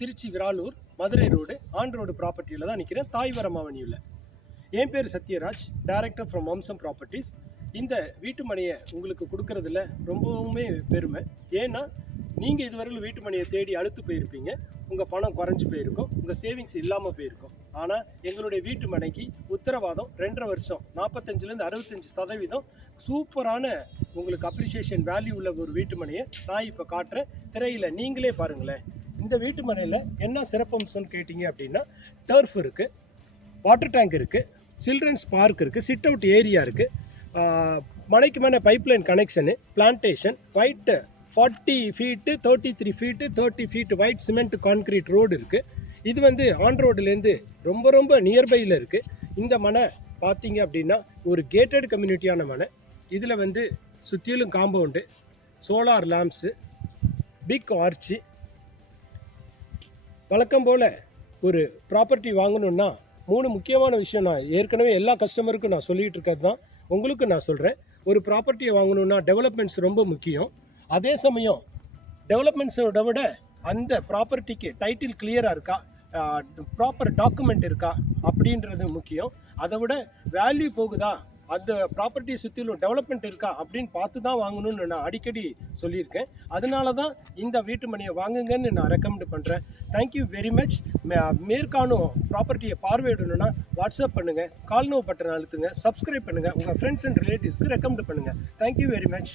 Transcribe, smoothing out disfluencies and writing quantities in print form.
Trichy Viralur Madurai road on road ப்ராப்பர்ட்டியில் தான் நிற்கிறேன். தாய்வரம் அவனியில். என் பேர் Sathyaraj, director from Vamsam Properties. இந்த வீட்டு மனையை உங்களுக்கு கொடுக்கறதுல ரொம்பவுமே பெருமை. ஏன்னா நீங்கள் இதுவரையிலும் வீட்டு மனையை தேடி அழுத்து போயிருப்பீங்க, உங்கள் பணம் குறைஞ்சி போயிருக்கும், உங்கள் சேவிங்ஸ் இல்லாமல் போயிருக்கும். ஆனால் எங்களுடைய வீட்டு மனைக்கு உத்தரவாதம் 2.5 வருஷம் 45லேருந்து 65% சூப்பரான உங்களுக்கு அப்ரிசியேஷன் வேல்யூ உள்ள ஒரு வீட்டு மனையை நான் இப்போ காட்டுறேன். திரையில் நீங்களே பாருங்களேன். இந்த வீட்டு மனையில் என்ன சிறப்பம்சம்னு கேட்டிங்க அப்படின்னா, டர்ஃப் இருக்குது, வாட்டர் டேங்க் இருக்குது, சில்ட்ரன்ஸ் பார்க் இருக்குது, சிட் அவுட் ஏரியா இருக்குது, மனைக்கு மேலே pipeline connection, plantation, white 40 feet 33 feet 30 feet white cement concrete road இருக்குது. இது வந்து ஆன் ரோடுலேருந்து ரொம்ப நியர்பையில் இருக்குது. இந்த மனை பார்த்தீங்க அப்படின்னா ஒரு கேட்டட் கம்யூனிட்டியான மனை. இதில் வந்து சுற்றிலும் காம்பவுண்டு, சோலார் லேம்ப்ஸு, பிக் ஆர்ச்சி. வழக்கம் போல் ஒரு ப்ராப்பர்ட்டி வாங்கணுன்னா 3 முக்கியமான விஷயம் நான் ஏற்கனவே எல்லா கஸ்டமருக்கும் நான் சொல்லிகிட்டு இருக்கிறது தான் உங்களுக்கு நான் சொல்கிறேன். ஒரு ப்ராப்பர்ட்டியை வாங்கணுன்னா டெவலப்மெண்ட்ஸ் ரொம்ப முக்கியம். அதே சமயம் டெவலப்மெண்ட்ஸோட விட அந்த ப்ராப்பர்ட்டிக்கு டைட்டில் கிளியராக இருக்கா, ப்ராப்பர் டாக்குமெண்ட் இருக்கா அப்படின்றது முக்கியம். அதை விட வேல்யூ போகுதா, அந்த ப்ராப்பர்ட்டியை சுற்றிலும் டெவலப்மெண்ட் இருக்கா அப்படின்னு பார்த்து தான் வாங்கணும்னு நான் அடிக்கடி சொல்லியிருக்கேன். அதனால தான் இந்த வீட்டு மனையை வாங்குங்கன்னு நான் ரெக்கமெண்ட் பண்ணுறேன். Thank you very much. மேற்காணும் ப்ராப்பர்ட்டியை பார்வையிடணுன்னா வாட்ஸ்அப் பண்ணுங்கள், கால் நோ பட்டன் அழுத்துங்க, சப்ஸ்கிரைப் பண்ணுங்கள், உங்கள் ஃப்ரெண்ட்ஸ் அண்ட் ரிலேட்டிவ்ஸ்க்கு ரெக்கமெண்ட் பண்ணுங்கள். Thank you very much.